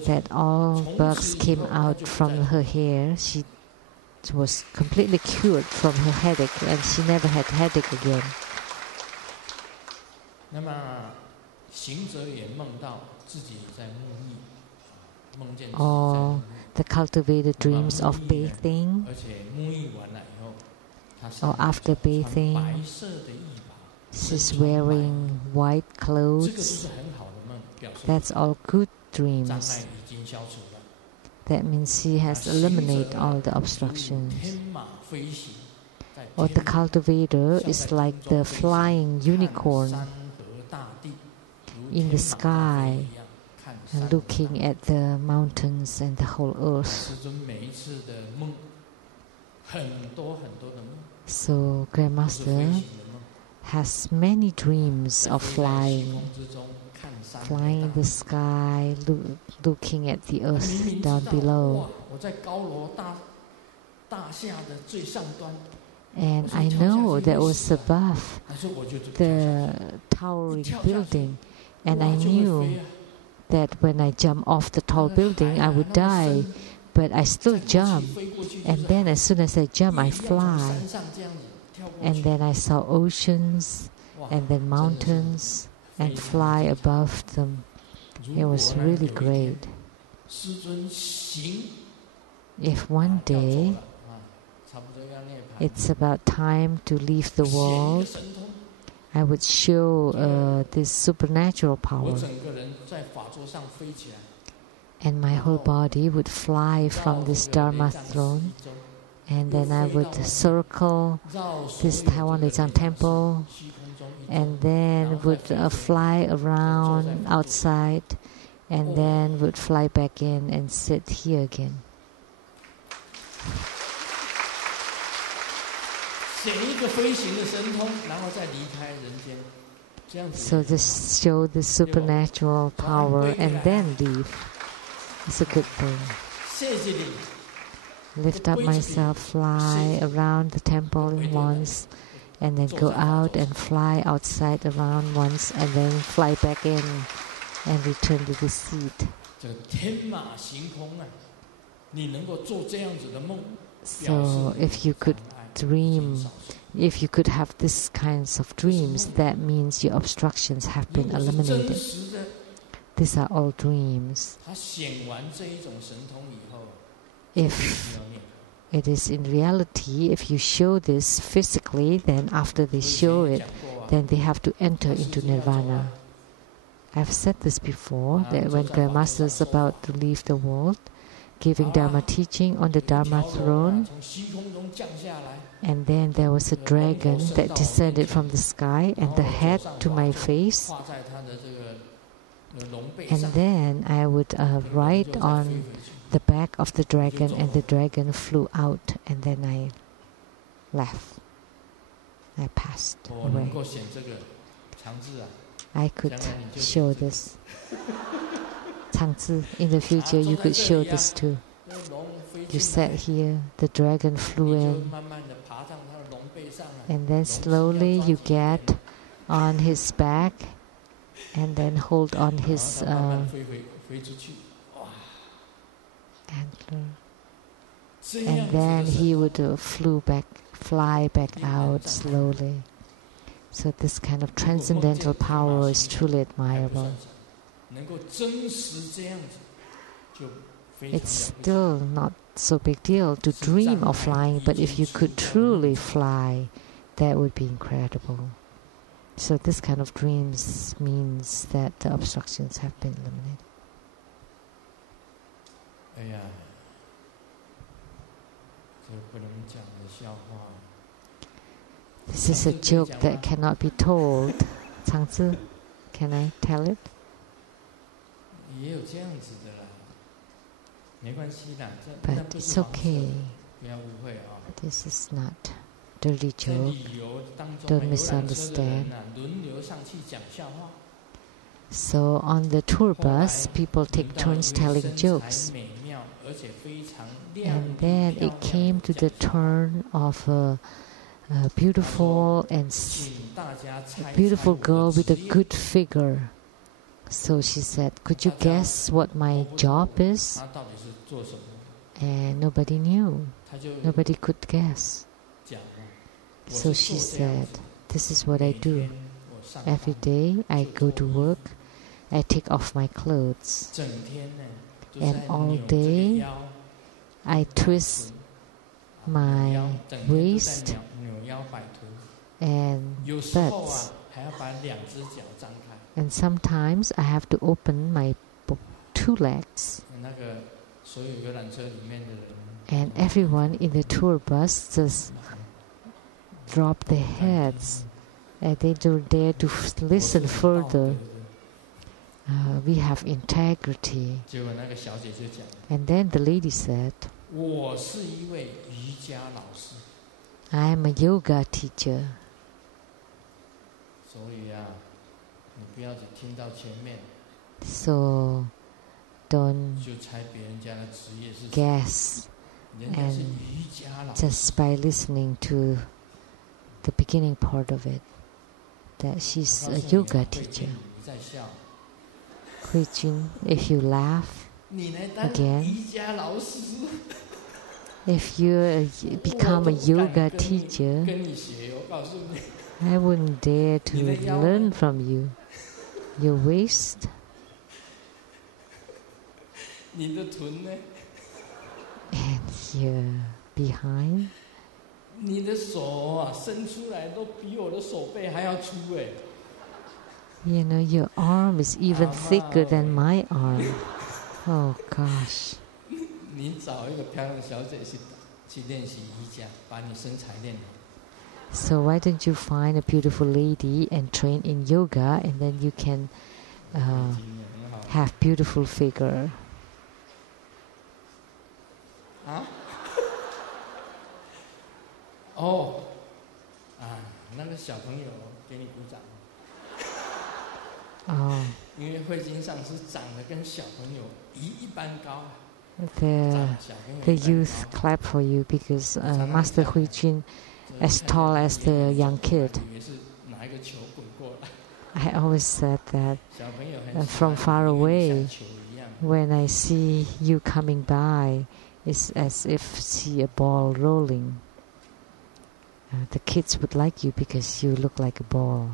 that all bugs came out from her hair, she was completely cured from her headache and she never had headache again. or the cultivated dreams of bathing, or after bathing, she's wearing white clothes. That's all good dreams. That means she has eliminated all the obstructions. Or the cultivator is like the flying unicorn in the sky, and looking at the mountains and the whole earth. So Grandmaster has many dreams of flying in the sky, looking at the earth down below. And I know that was above the towering building, and I knew that when I jump off the tall building I would die, but I still jump. And then as soon as I jump, I fly. And then I saw oceans and then mountains and fly above them. It was really great. If one day it's about time to leave the world, I would show this supernatural power, and my whole body would fly from this Dharma throne, and then I would circle this Taiwan Lei Tsang temple, and then would fly around outside, and then would fly back in and sit here again. So just show the supernatural power and then leave. It's a good thing. Lift up myself, fly around the temple once, and then go out and fly outside around once, and then fly back in and return to the seat. So if you could dream, if you could have this kinds of dreams, that means your obstructions have been eliminated. These are all dreams. If it is in reality, if you show this physically, then after they show it, then they have to enter into nirvana. I've said this before, that when Grandmaster is about to leave the world, giving Dharma teaching on the Dharma throne, and then there was a dragon that descended from the sky and the head to my face, and then I would write on the back of the dragon, and the dragon flew out, and then I left. I passed away. I could show this. Changzi, in the future you could show this too. You sat here, the dragon flew in, and then slowly you get on his back, and then hold on his antler, and then he would fly back out slowly. So this kind of transcendental power is truly admirable. It's still not so big deal to dream of flying, but if you could truly fly, that would be incredible. So this kind of dreams means that the obstructions have been eliminated. This is a joke that cannot be told. Changzi, can I tell it? But it's okay. This is not dirty joke. Don't misunderstand. So on the tour bus, people take turns telling jokes. And then it came to the turn of a beautiful girl with a good figure. So she said, "Could you guess what my job is?" And nobody knew. Nobody could guess. So she said, "This is what I do. Every day I go to work, I take off my clothes, And all day I twist my waist and butts. And sometimes I have to open my two legs. And everyone in the tour bus just drop their heads and they don't dare to listen further. We have integrity. And then the lady said, I am a yoga teacher. So don't guess, and just by listening to the beginning part of it, that she's a yoga teacher. Hui Jun, if you laugh again, if you become a yoga teacher, I wouldn't dare to learn from you. Your waist, and your behind, you know, your arm is even thicker than my arm. Oh gosh. So why don't you find a beautiful lady and train in yoga, and then you can have beautiful figure. The youth clap for you because Master Hui Jun as tall as the young kid. I always said that from far away, when I see you coming by, it's as if see a ball rolling. The kids would like you because you look like a ball.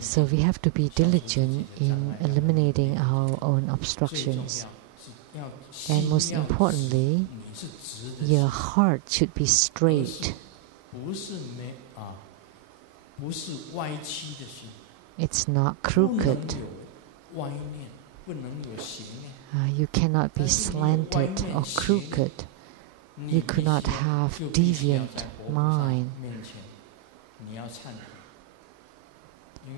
So we have to be diligent in eliminating our own obstructions. And most importantly, your heart should be straight. It's not crooked. You cannot be slanted or crooked. You could not have deviant mind.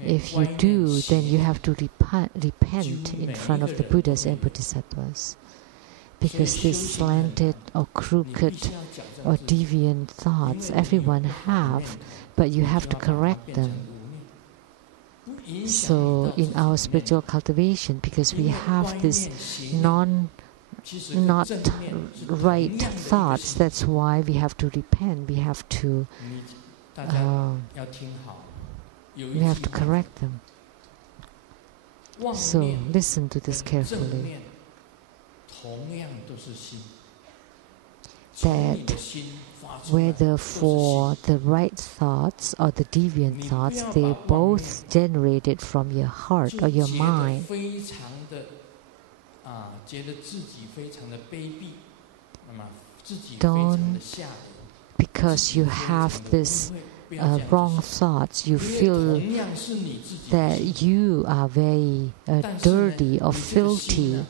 If you do, then you have to repent in front of the Buddhas and Bodhisattvas. Because these slanted or crooked or deviant thoughts everyone have, but you have to correct them. So in our spiritual cultivation, because we have this not right thoughts, that's why we have to repent. We have to correct them. So listen to this carefully. That whether for the right thoughts or the deviant thoughts, they both generated from your heart or your mind. Don't, because you have this wrong thoughts, you feel that you are very dirty or filthy,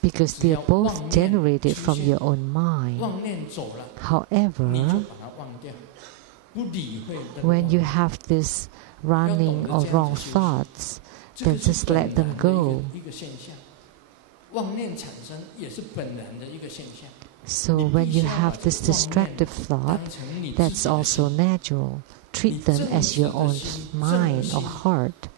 because they are both generated from your own mind. However, when you have this running or wrong thoughts, then just let them go. So when you have this destructive thought, that's also natural. Treat them as your own mind or heart.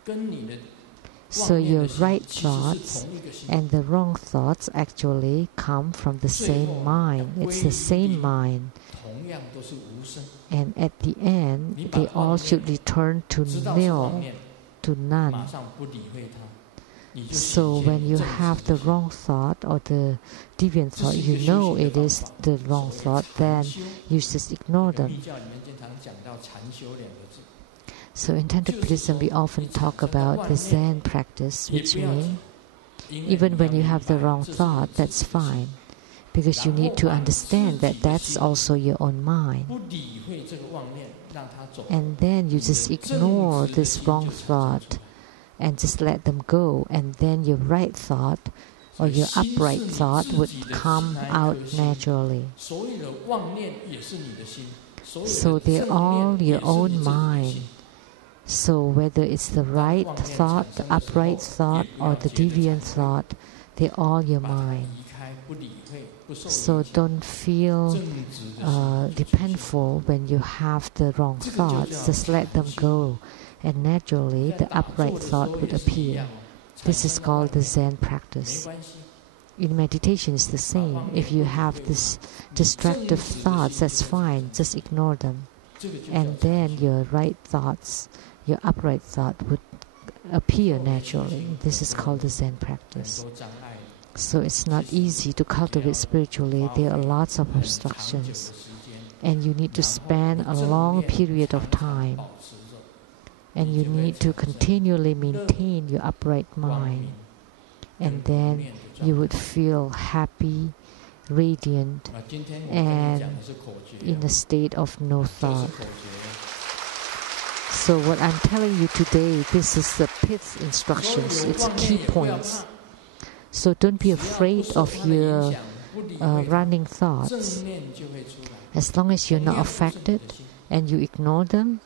So your right thoughts and the wrong thoughts actually come from the same mind. It's the same mind. And at the end, they all should return to nil, to none. So when you have the wrong thought or the deviant thought, you know it is the wrong thought, then you just ignore them. So in Tantric Buddhism, we often talk about the Zen practice, which means even when you have the wrong thought, that's fine. Because you need to understand that that's also your own mind. And then you just ignore this wrong thought and just let them go. And then your right thought or your upright thought would come out naturally. So they're all your own mind. So whether it's the right thought, the upright thought, or the deviant thought, they're all your mind. So don't feel dependful when you have the wrong thoughts. Just let them go, and naturally the upright thought would appear. This is called the Zen practice. In meditation, it's the same. If you have this destructive thoughts, that's fine. Just ignore them, and then your right thoughts, your upright thought would appear naturally. This is called the Zen practice. So it's not easy to cultivate spiritually. There are lots of obstructions, and you need to spend a long period of time, and you need to continually maintain your upright mind, and then you would feel happy, radiant, and in a state of no thought. So what I'm telling you today, this is the pith instructions. It's key points. So don't be afraid of your running thoughts. As long as you're not affected and you ignore them,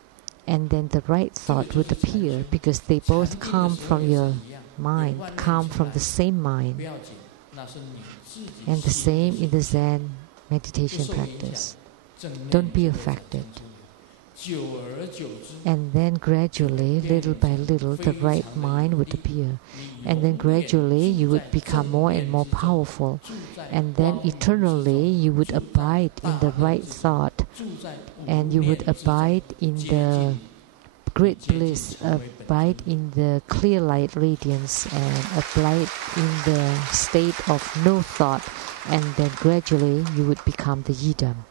and then the right thought would appear, because they both come from your mind, come from the same mind. And the same in the Zen meditation practice. Don't be affected. And then gradually, little by little, the right mind would appear. And then gradually, you would become more and more powerful. And then eternally, you would abide in the right thought. And you would abide in the great bliss, abide in the clear light radiance, and abide in the state of no thought. And then gradually, you would become the Yidam.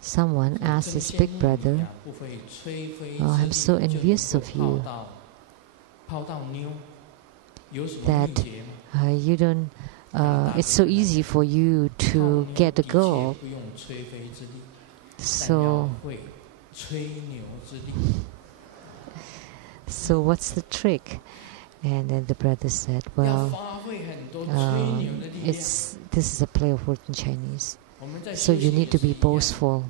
Someone asked his big brother, "Oh, I'm so envious of you that you don't. It's so easy for you to get a girl. So what's the trick?" And then the brother said, "Well, this is a play of word in Chinese. So you need to be boastful.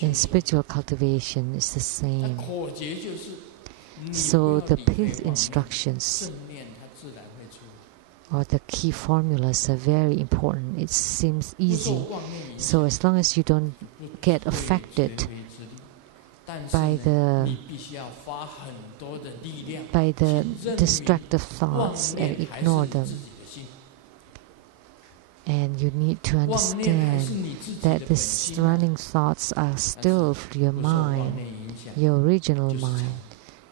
In spiritual cultivation, it's the same. So the pith instructions or the key formulas are very important. It seems easy. So as long as you don't get affected by the destructive thoughts and ignore them. And you need to understand that these running thoughts are still your mind, your original mind,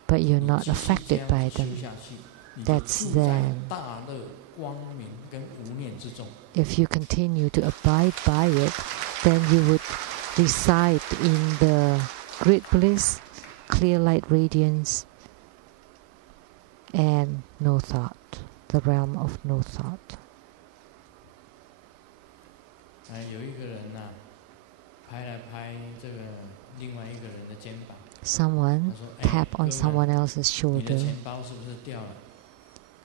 but you're not affected by them. That's Zen. If you continue to abide by it, then you would reside in the great bliss, clear light radiance, and no thought, the realm of no thought." Someone tapped on someone else's shoulder.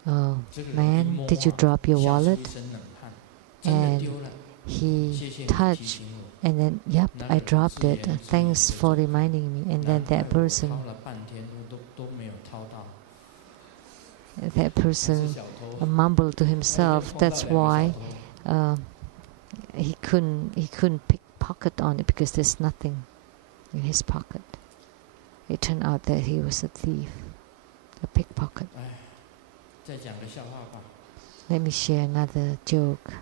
"Oh, man, did you drop your wallet?" And he touched, and then, "Yep, I dropped it. Thanks for reminding me." And then that person mumbled to himself. That's why he couldn't pickpocket on it, because there's nothing in his pocket. It turned out that he was a thief, a pickpocket. Let me share another joke.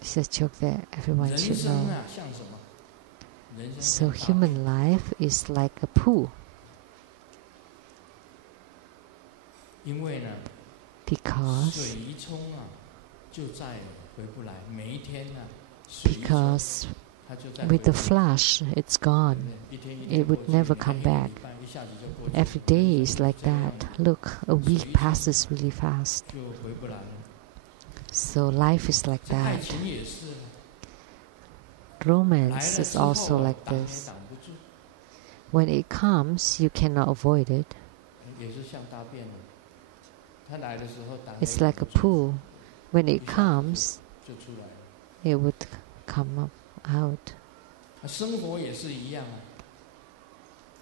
It's a joke that everyone should know. So human life is like a pool. because with the flash, it's gone. It would never come back. Every day is like that. Look, a week passes really fast. So life is like that. Romance is also like this. When it comes, you cannot avoid it. It's like a pool. When it comes, it would come out.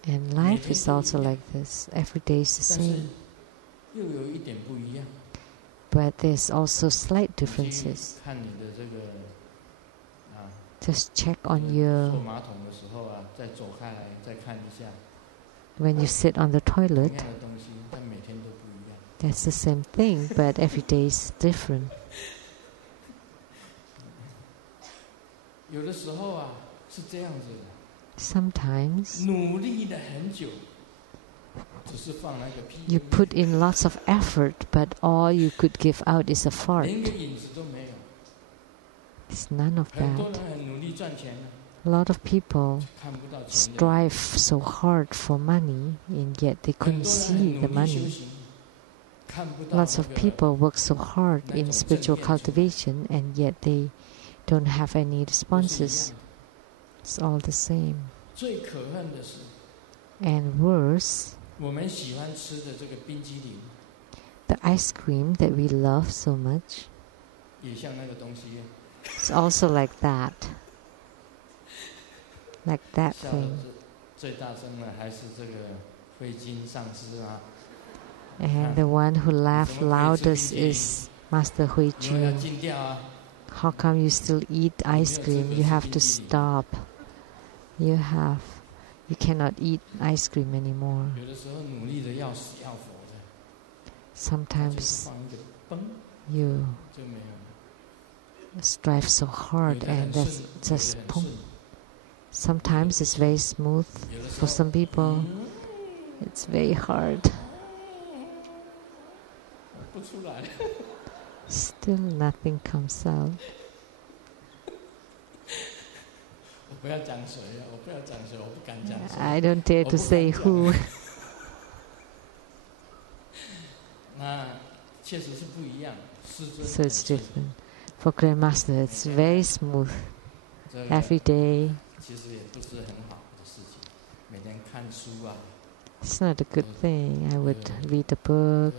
And life is also like this. Every day is the same. But there's also slight differences. Just check on your... When you sit on the toilet, that's the same thing, but every day is different. Sometimes you put in lots of effort, but all you could give out is a fart. It's none of that. A lot of people strive so hard for money, and yet they couldn't see the money. Lots of people work so hard in spiritual cultivation, and yet they don't have any responses. It's all the same. And worse, the ice cream that we love so much, it's also like that. Like that thing. And the one who laughed loudest is Master Hui-Jin. How come you still eat ice cream? You have to stop. You cannot eat ice cream anymore. Sometimes you strive so hard and that's just boom. Sometimes it's very smooth. For some people, it's very hard. Still nothing comes out. I don't dare to say who. So it's different. For Grandmaster, it's very smooth. Every day. It's not a good thing. I would read a book.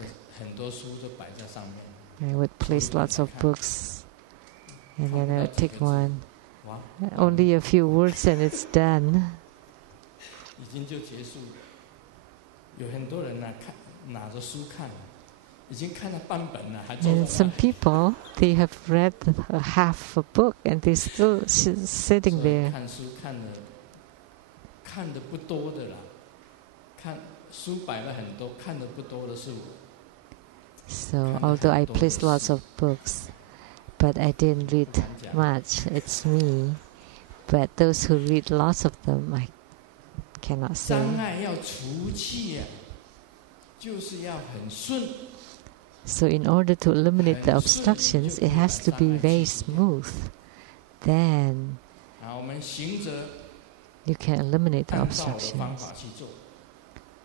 I would place lots of books. And then I would take one. Only a few words and it's done. And some people, they have read half a book and they're still sitting there. So, although I placed lots of books, but I didn't read much, it's me. But those who read lots of them, I cannot say. So in order to eliminate the obstructions, it has to be very smooth. Then you can eliminate the obstructions.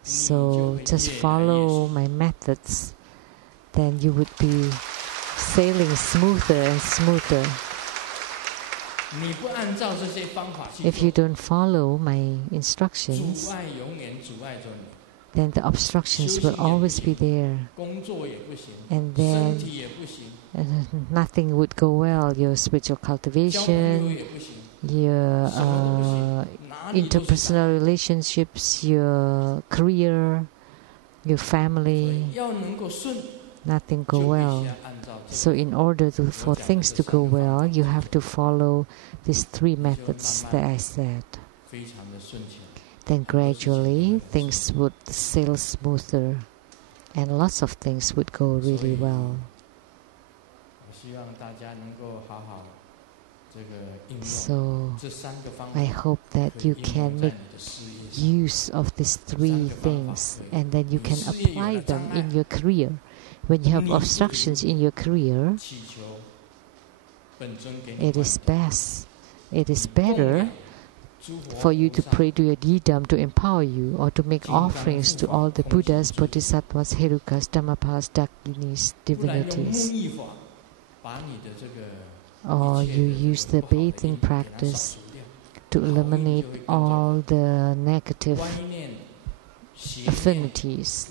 So just follow my methods. Then you would be sailing smoother and smoother. If you don't follow my instructions, then the obstructions will always be there. And then nothing would go well. Your spiritual cultivation, your interpersonal relationships, your career, your family, nothing go well. So in order for things to go well, you have to follow these three methods that I said. Then gradually things would sail smoother and lots of things would go really well. So I hope that you can make use of these three things and then you can apply them in your career. when you have obstructions in your career, it is better for you to pray to your Yidam to empower you, or to make offerings to all the Buddhas, Bodhisattvas, Herukas, Dhammapas, Dakinis, divinities. Or you use the bathing practice to eliminate all the negative affinities.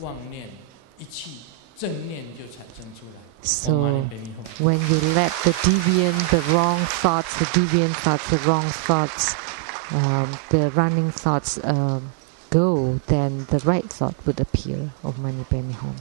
So when you let the deviant, the wrong thoughts, the deviant thoughts, the wrong thoughts, the running thoughts go, then the right thought would appear of Mani Padme Hum.